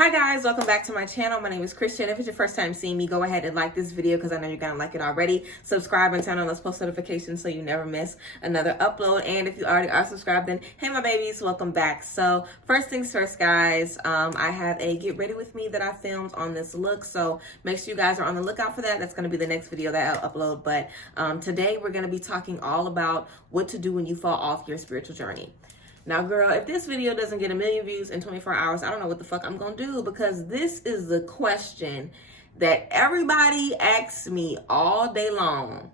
Hi guys, welcome back to my channel. My name is Christian. If it's your first time seeing me, go ahead and like this video because I know you're gonna like it already. Subscribe and turn on those post notifications so you never miss another upload. And if you already are subscribed, then hey my babies, welcome back. So first things first, guys, I have a get ready with me that I filmed on this look. So make sure you guys are on the lookout for that. That's gonna be the next video that I'll upload. But today we're gonna be talking all about what to do when you fall off your spiritual journey. Now, girl, if this video doesn't get 1 million views in 24 hours, I don't know what the fuck I'm gonna do, because this is the question that everybody asks me all day long.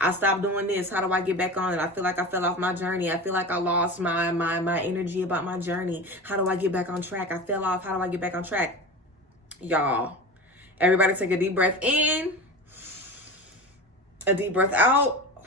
I stopped doing this. How do I get back on it? I feel like I fell off my journey. I feel like I lost my energy about my journey. How do I get back on track? I fell off. How do I get back on track? Y'all, everybody take a deep breath in, a deep breath out,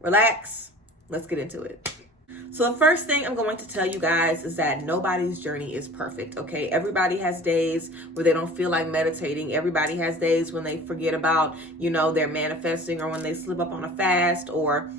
relax. Let's get into it. So the first thing I'm going to tell you guys is that nobody's journey is perfect, okay? Everybody has days where they don't feel like meditating. Everybody has days when they forget about, their manifesting, or when they slip up on a fast, or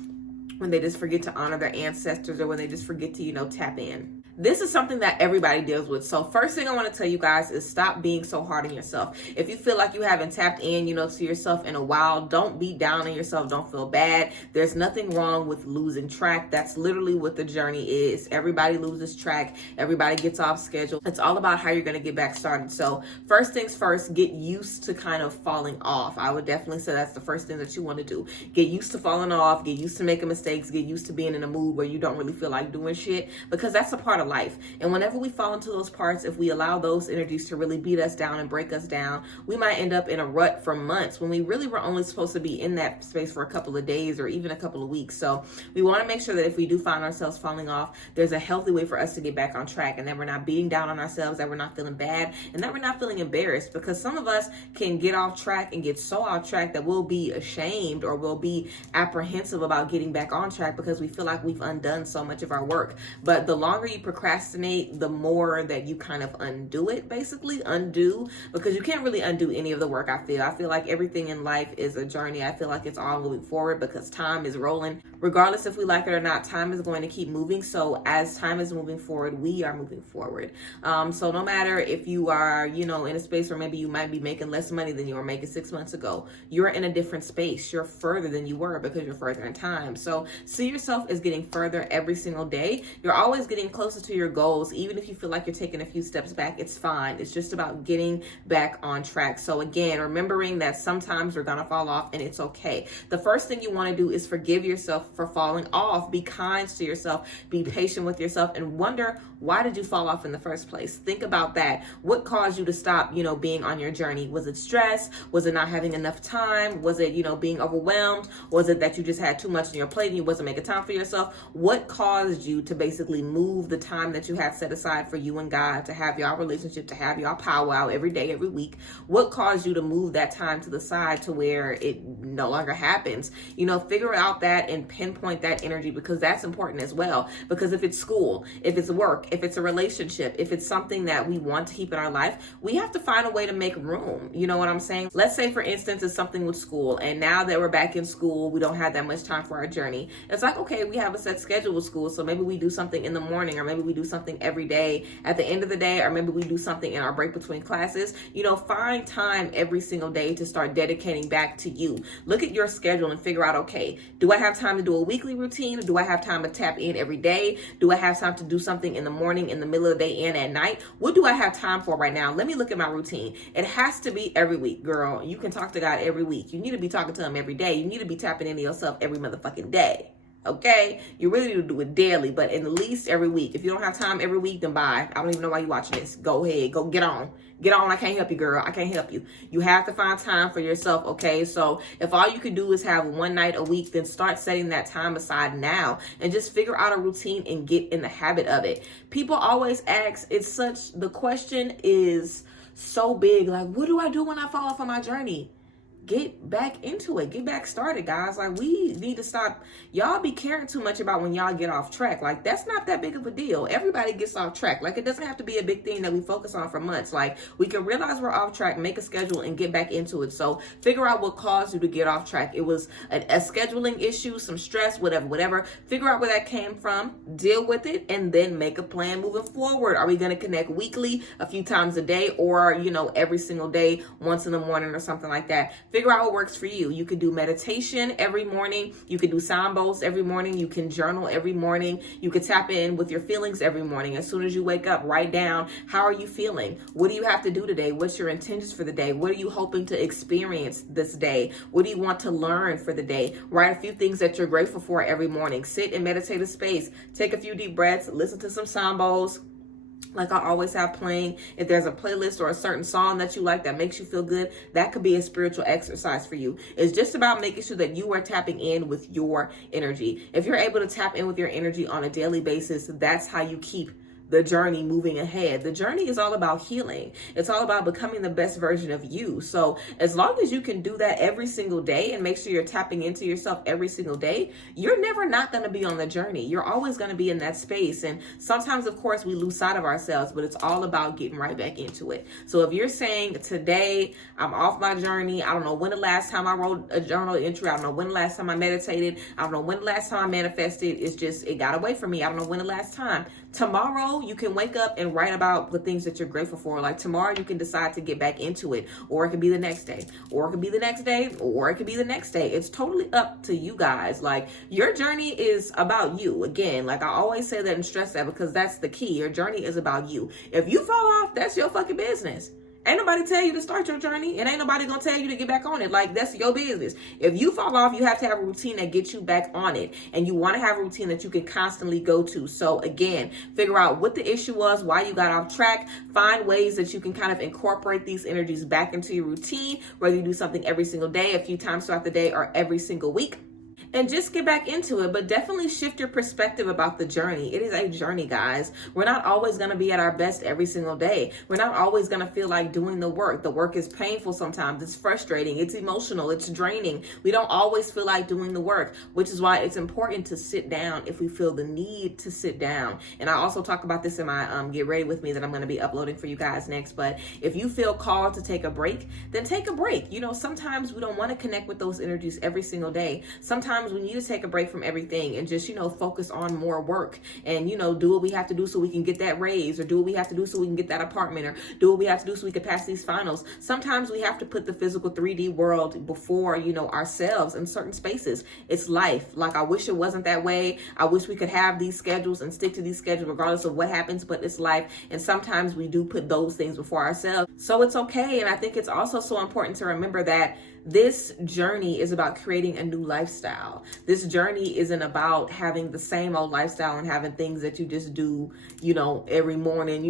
when they just forget to honor their ancestors, or when they just forget to, tap in. This is something that everybody deals with. So first thing I want to tell you guys is stop being so hard on yourself. If you feel like you haven't tapped in, to yourself in a while, don't be down on yourself. Don't feel bad. There's nothing wrong with losing track. That's literally what the journey is. Everybody loses track. Everybody gets off schedule. It's all about how you're going to get back started. So first things first, get used to kind of falling off. I would definitely say that's the first thing that you want to do. Get used to falling off. Get used to making mistakes. Get used to being in a mood where you don't really feel like doing shit, because that's a part of life. And whenever we fall into those parts, if we allow those energies to really beat us down and break us down, we might end up in a rut for months when we really were only supposed to be in that space for a couple of days or even a couple of weeks. So we want to make sure that if we do find ourselves falling off, there's a healthy way for us to get back on track, and that we're not beating down on ourselves, that we're not feeling bad, and that we're not feeling embarrassed, because some of us can get off track and get so off track that we'll be ashamed or we'll be apprehensive about getting back on track because we feel like we've undone so much of our work. But the longer you procrastinate, the more that you kind of undo it, because you can't really undo any of the work. I feel like everything in life is a journey. I feel like it's all moving forward because time is rolling. Regardless if we like it or not, time is going to keep moving. So as time is moving forward, we are moving forward. So no matter if you are, in a space where maybe you might be making less money than you were making 6 months ago, you're in a different space. You're further than you were because you're further in time. So see yourself as getting further every single day. You're always getting closer to your goals. Even if you feel like you're taking a few steps back, it's fine. It's just about getting back on track. So again, remembering that sometimes we're gonna fall off and it's okay. The first thing you want to do is forgive yourself for falling off. Be kind to yourself, be patient with yourself, and wonder, why did you fall off in the first place? Think about that. What caused you to stop, being on your journey? Was it stress? Was it not having enough time? Was it, being overwhelmed? Was it that you just had too much on your plate and you wasn't making time for yourself? What caused you to basically move the time that you had set aside for you and God to have y'all relationship, to have y'all powwow every day, every week? What caused you to move that time to the side to where it no longer happens? Figure out that and pinpoint that energy, because that's important as well. Because if it's school, if it's work, if it's a relationship, if it's something that we want to keep in our life, we have to find a way to make room. You know what I'm saying? Let's say, for instance, it's something with school, and now that we're back in school, we don't have that much time for our journey. It's like, okay, we have a set schedule with school, so maybe we do something in the morning, or maybe we do something every day at the end of the day, or maybe we do something in our break between classes. Find time every single day to start dedicating back to you. Look at your schedule and figure out, okay, do I have time to do a weekly routine? Do I have time to tap in every day? Do I have time to do something in the morning, in the middle of the day, and at night? What do I have time for right now? Let me look at my routine. It has to be every week, girl. You can talk to God every week. You need to be talking to him every day. You need to be tapping into yourself every motherfucking day. Okay, you really need to do it daily, but at least every week. If you don't have time every week, then bye. I don't even know why you're watching this. Go ahead, go get on. Get on. I can't help you, girl. I can't help you. You have to find time for yourself, okay? So if all you can do is have one night a week, then start setting that time aside now and just figure out a routine and get in the habit of it. People always ask, the question is so big, like, what do I do when I fall off on my journey? get back into it. Get back started, guys. Like, we need to stop. Y'all be caring too much about when y'all get off track. Like, that's not that big of a deal. Everybody gets off track. Like, it doesn't have to be a big thing that we focus on for months. Like, we can realize we're off track, make a schedule, and get back into it. So figure out what caused you to get off track. It was a scheduling issue, some stress, whatever. Figure out where that came from, deal with it, and then make a plan moving forward. Are we going to connect weekly, a few times a day, or, every single day, once in the morning or something like that? Figure out what works for you. You could do meditation every morning. You could do sound bowls every morning. You can journal every morning. You could tap in with your feelings every morning. As soon as you wake up, write down, how are you feeling? What do you have to do today? What's your intentions for the day? What are you hoping to experience this day? What do you want to learn for the day? Write a few things that you're grateful for every morning. Sit in meditative space. Take a few deep breaths. Listen to some sound bowls, like I always have playing. If there's a playlist or a certain song that you like that makes you feel good, that could be a spiritual exercise for you. It's just about making sure that you are tapping in with your energy. If you're able to tap in with your energy on a daily basis, that's how you keep the journey moving ahead. The journey is all about healing. It's all about becoming the best version of you. So as long as you can do that every single day and make sure you're tapping into yourself every single day, you're never not going to be on the journey. You're always going to be in that space. And sometimes, of course, we lose sight of ourselves, but it's all about getting right back into it. So if you're saying today, I'm off my journey, I don't know when the last time I wrote a journal entry, I don't know when the last time I meditated, I don't know when the last time I manifested, it got away from me. I don't know when the last time. Tomorrow, you can wake up and write about the things that you're grateful for. Like tomorrow, you can decide to get back into it, or it could be the next day, or it could be the next day, or it could be the next day. It's totally up to you guys. Like, your journey is about you. Again, like I always say that and stress that, because that's the key. Your journey is about you. If you fall off, that's your fucking business. Ain't nobody tell you to start your journey, and ain't nobody gonna tell you to get back on it. Like, that's your business. If you fall off, you have to have a routine that gets you back on it, and you want to have a routine that you can constantly go to. So again, figure out what the issue was, why you got off track, find ways that you can kind of incorporate these energies back into your routine, whether you do something every single day, a few times throughout the day, or every single week. And just get back into it, but definitely shift your perspective about the journey. It is a journey, guys. We're not always going to be at our best every single day. We're not always going to feel like doing the work. The work is painful sometimes. It's frustrating. It's emotional. It's draining. We don't always feel like doing the work, which is why it's important to sit down if we feel the need to sit down. And I also talk about this in my Get Ready With Me that I'm going to be uploading for you guys next. But if you feel called to take a break, then take a break. Sometimes we don't want to connect with those energies every single day. Sometimes we need to take a break from everything and just, focus on more work and, do what we have to do so we can get that raise, or do what we have to do so we can get that apartment, or do what we have to do so we can pass these finals. Sometimes we have to put the physical 3D world before, ourselves in certain spaces. It's life. Like, I wish it wasn't that way. I wish we could have these schedules and stick to these schedules regardless of what happens, but it's life. And sometimes we do put those things before ourselves. So it's okay. And I think it's also so important to remember that this journey is about creating a new lifestyle. This journey isn't about having the same old lifestyle and having things that you just do, every morning.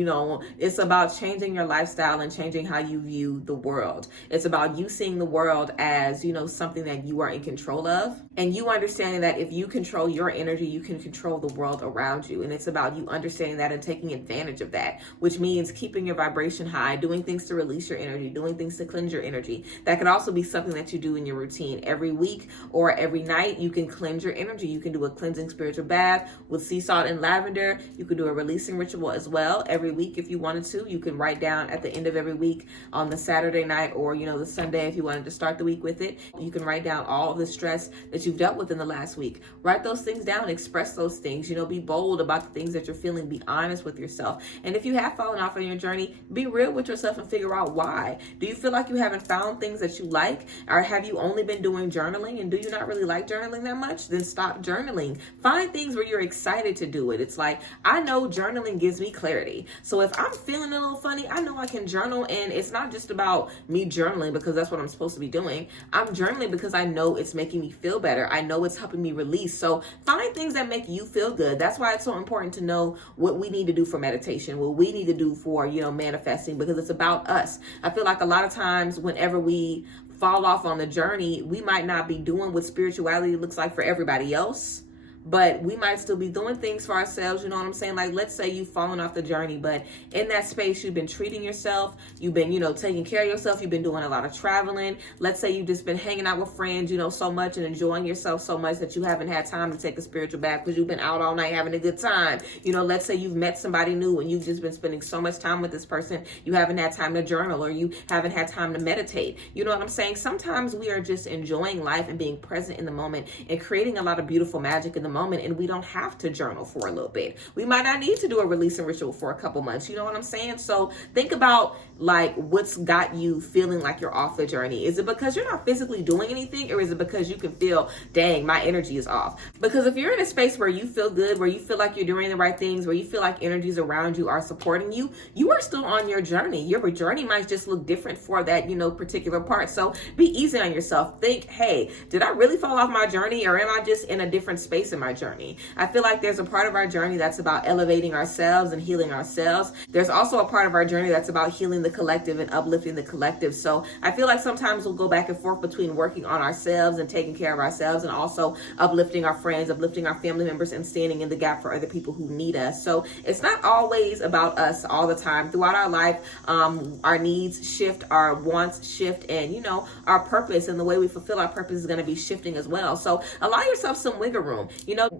It's about changing your lifestyle and changing how you view the world. It's about you seeing the world as, something that you are in control of, and you understanding that if you control your energy, you can control the world around you. And it's about you understanding that and taking advantage of that, which means keeping your vibration high, doing things to release your energy, doing things to cleanse your energy. That could also be something that you do in your routine every week or every night. You can cleanse your energy. You can do a cleansing spiritual bath with sea salt and lavender. You could do a releasing ritual as well every week if you wanted to. You can write down at the end of every week on the Saturday night, or the Sunday if you wanted to start the week with it. You can write down all of the stress that you've dealt with in the last week. Write those things down, express those things, be bold about the things that you're feeling, be honest with yourself. And if you have fallen off on your journey, be real with yourself and figure out why. Do you feel like you haven't found things that you like? Or have you only been doing journaling, and do you not really like journaling that much? Then stop journaling. Find things where you're excited to do it. It's like, I know journaling gives me clarity. So if I'm feeling a little funny, I know I can journal, and it's not just about me journaling because that's what I'm supposed to be doing. I'm journaling because I know it's making me feel better. I know it's helping me release. So find things that make you feel good. That's why it's so important to know what we need to do for meditation, what we need to do for, manifesting, because it's about us. I feel like a lot of times whenever we fall off on the journey, we might not be doing what spirituality looks like for everybody else, but we might still be doing things for ourselves. You know what I'm saying? Like, let's say you've fallen off the journey, but in that space, you've been treating yourself, you've been, taking care of yourself, you've been doing a lot of traveling. Let's say you've just been hanging out with friends, so much and enjoying yourself so much that you haven't had time to take a spiritual bath because you've been out all night having a good time. Let's say you've met somebody new and you've just been spending so much time with this person, you haven't had time to journal or you haven't had time to meditate. You know what I'm saying? Sometimes we are just enjoying life and being present in the moment and creating a lot of beautiful magic in the moment, and we don't have to journal for a little bit. We might not need to do a releasing ritual for a couple months. You know what I'm saying? So think about like what's got you feeling like you're off the journey. Is it because you're not physically doing anything, or is it because you can feel, dang, my energy is off? Because if you're in a space where you feel good, where you feel like you're doing the right things, where you feel like energies around you are supporting you, you are still on your journey. Your journey might just look different for that, particular part. So be easy on yourself. Think, hey, did I really fall off my journey, or am I just in a different space in my journey? I feel like there's a part of our journey that's about elevating ourselves and healing ourselves. There's also a part of our journey that's about healing the collective and uplifting the collective. So I feel like sometimes we'll go back and forth between working on ourselves and taking care of ourselves and also uplifting our friends, uplifting our family members, and standing in the gap for other people who need us. So it's not always about us all the time. Throughout our life, our needs shift, our wants shift, and our purpose and the way we fulfill our purpose is going to be shifting as well. So allow yourself some wiggle room.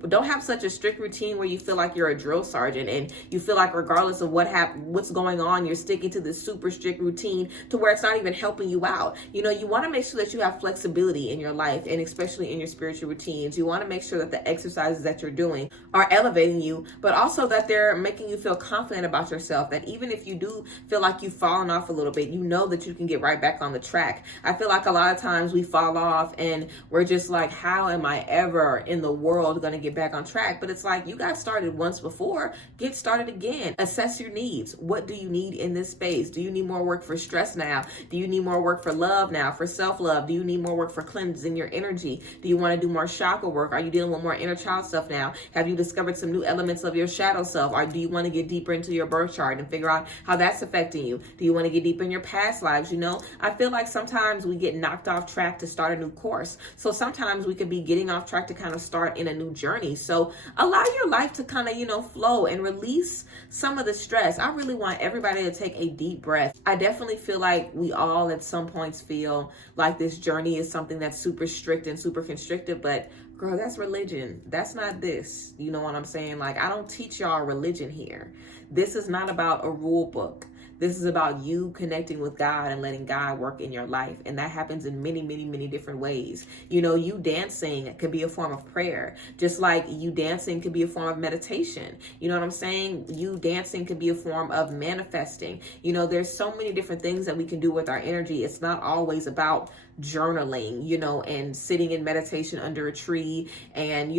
Don't have such a strict routine where you feel like you're a drill sergeant and you feel like regardless of what's going on, you're sticking to this super strict routine to where it's not even helping you out. You want to make sure that you have flexibility in your life, and especially in your spiritual routines. You want to make sure that the exercises that you're doing are elevating you, but also that they're making you feel confident about yourself, that even if you do feel like you've fallen off a little bit, that you can get right back on the track. I feel like a lot of times we fall off and we're just like, how am I ever in the world going to get back on track? But it's like, you got started once before, get started again. Assess your needs. What do you need in this space? Do you need more work for stress now? Do you need more work for love now, for self-love? Do you need more work for cleansing your energy? Do you want to do more chakra work? Are you dealing with more inner child stuff now? Have you discovered some new elements of your shadow self? Or do you want to get deeper into your birth chart and figure out how that's affecting you? Do you want to get deeper in your past lives? I feel like sometimes we get knocked off track to start a new course. So sometimes we could be getting off track to kind of start in a new journey. So allow your life to kind of, flow and release some of the stress. I really want everybody to take a deep breath. I definitely feel like we all at some points feel like this journey is something that's super strict and super constricted, but girl, that's religion. That's not this. You know what I'm saying? Like, I don't teach y'all religion here. This is not about a rule book. This is about you connecting with God and letting God work in your life. And that happens in many, many, many different ways. You dancing could be a form of prayer, just like you dancing could be a form of meditation. You know what I'm saying? You dancing could be a form of manifesting. There's so many different things that we can do with our energy. It's not always about journaling, and sitting in meditation under a tree and,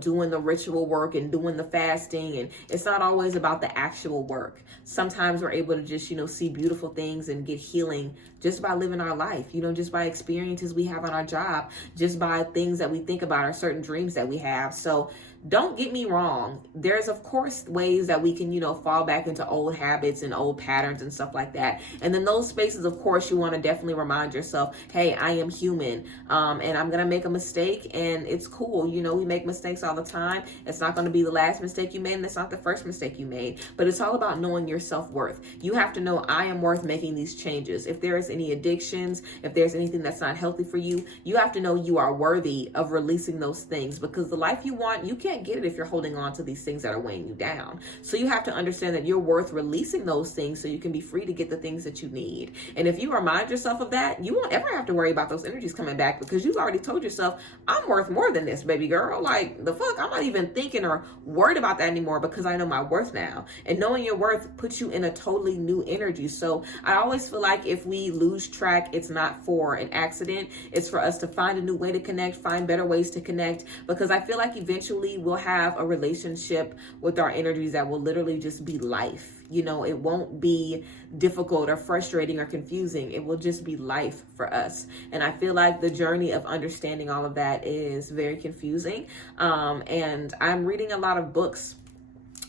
doing the ritual work and doing the fasting. And it's not always about the actual work. Sometimes we're able to just, see beautiful things and get healing just by living our life, just by experiences we have on our job, just by things that we think about or certain dreams that we have. So don't get me wrong. There's, of course, ways that we can, fall back into old habits and old patterns and stuff like that. And in those spaces, of course, you want to definitely remind yourself, hey, I am human, and I'm going to make a mistake, and it's cool. We make mistakes all the time. It's not going to be the last mistake you made, and it's not the first mistake you made. But it's all about knowing your self-worth. You have to know, I am worth making these changes. If there is any addictions, if there's anything that's not healthy for you, you have to know you are worthy of releasing those things, because the life you want, you can't get it if you're holding on to these things that are weighing you down. So you have to understand that you're worth releasing those things so you can be free to get the things that you need. And if you remind yourself of that, you won't ever have to worry about those energies coming back, because you've already told yourself, I'm worth more than this, baby girl. Like, the fuck, I'm not even thinking or worried about that anymore, because I know my worth now. And knowing your worth puts you in a totally new energy. So I always feel like if we lose track, it's not for an accident. It's for us to find a new way to connect, find better ways to connect, because I feel like eventually we'll have a relationship with our energies that will literally just be life. It won't be difficult or frustrating or confusing. It will just be life for us. And I feel like the journey of understanding all of that is very confusing. And I'm reading a lot of books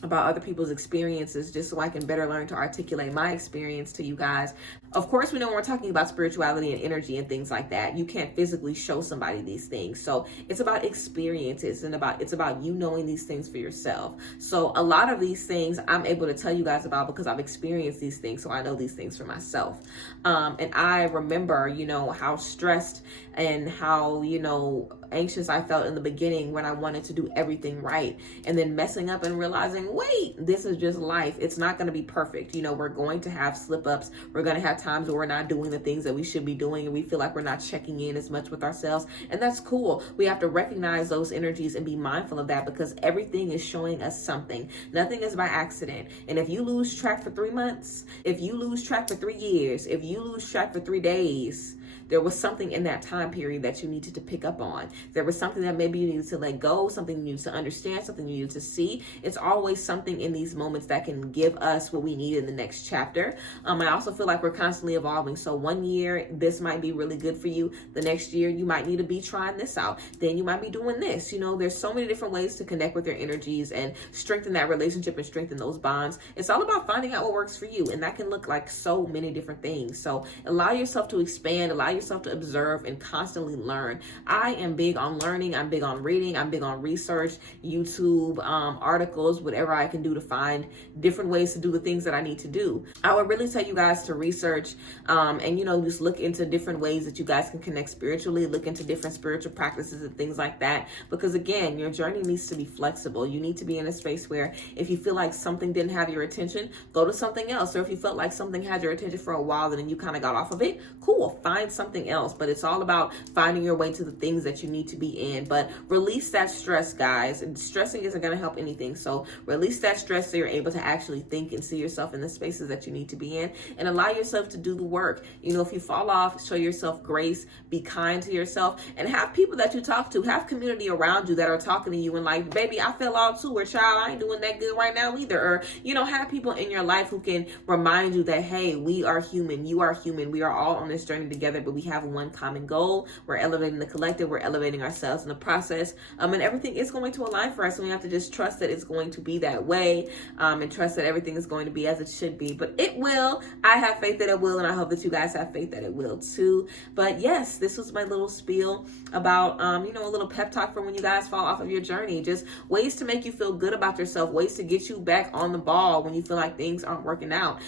about other people's experiences, just so I can better learn to articulate my experience to you guys. Of course, we know when we're talking about spirituality and energy and things like that, you can't physically show somebody these things. So it's about experiences, and it's about you knowing these things for yourself. So a lot of these things I'm able to tell you guys about because I've experienced these things. So I know these things for myself. And I remember, how stressed and how, anxious I felt in the beginning when I wanted to do everything right, and then messing up and realizing, wait, this is just life. It's not going to be perfect. We're going to have slip ups. We're going to have times where we're not doing the things that we should be doing, and we feel like we're not checking in as much with ourselves. And that's cool. We have to recognize those energies and be mindful of that, because everything is showing us something. Nothing is by accident. And if you lose track for 3 months, if you lose track for 3 years, if you lose track for 3 days, there was something in that time period that you needed to pick up on. There was something that maybe you needed to let go, something you needed to understand, something you needed to see. It's always something in these moments that can give us what we need in the next chapter. I also feel like we're constantly evolving. So 1 year, this might be really good for you. The next year, you might need to be trying this out. Then you might be doing this. There's so many different ways to connect with your energies and strengthen that relationship and strengthen those bonds. It's all about finding out what works for you. And that can look like so many different things. So allow yourself to expand, allow yourself to observe and constantly learn. I am big on learning. I'm big on reading. I'm big on research, YouTube, articles, whatever I can do to find different ways to do the things that I need to do. I would really tell you guys to research and, just look into different ways that you guys can connect spiritually, look into different spiritual practices and things like that. Because again, your journey needs to be flexible. You need to be in a space where if you feel like something didn't have your attention, go to something else. Or if you felt like something had your attention for a while and then you kind of got off of it, cool, find something else. But it's all about finding your way to the things that you need to be in. But release that stress, guys. And stressing isn't going to help anything. So release that stress so you're able to actually think and see yourself in the spaces that you need to be in, and allow yourself to do the work. If you fall off, show yourself grace, be kind to yourself, and have people that you talk to, have community around you that are talking to you and like, baby, I fell off too, or child, I ain't doing that good right now either. Or, have people in your life who can remind you that, hey, we are human, you are human, we are all on this journey together, but we have one common goal. We're elevating the collective, we're elevating ourselves in the process, and everything is going to align for us, and we have to just trust that it's going to be that way, and trust that everything is going to be as it should be. But it will. I have faith that it will, and I hope that you guys have faith that it will too. But yes, this was my little spiel about a little pep talk for when you guys fall off of your journey. Just ways to make you feel good about yourself, ways to get you back on the ball when you feel like things aren't working out.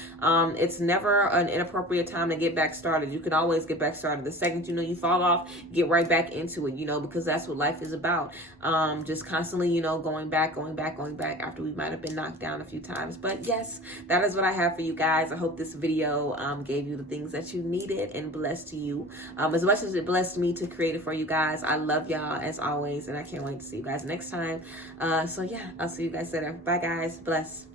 It's never an inappropriate time to get back started. You can always get back started. The second you fall off, get right back into it, because that's what life is about. Just constantly, going back after we might have been knocked down a few times. But yes, that is what I have for you guys. I hope this video gave you the things that you needed and blessed you as much as it blessed me to create it for you guys. I love y'all as always, and I can't wait to see you guys next time. So yeah, I'll see you guys later. Bye guys. Bless.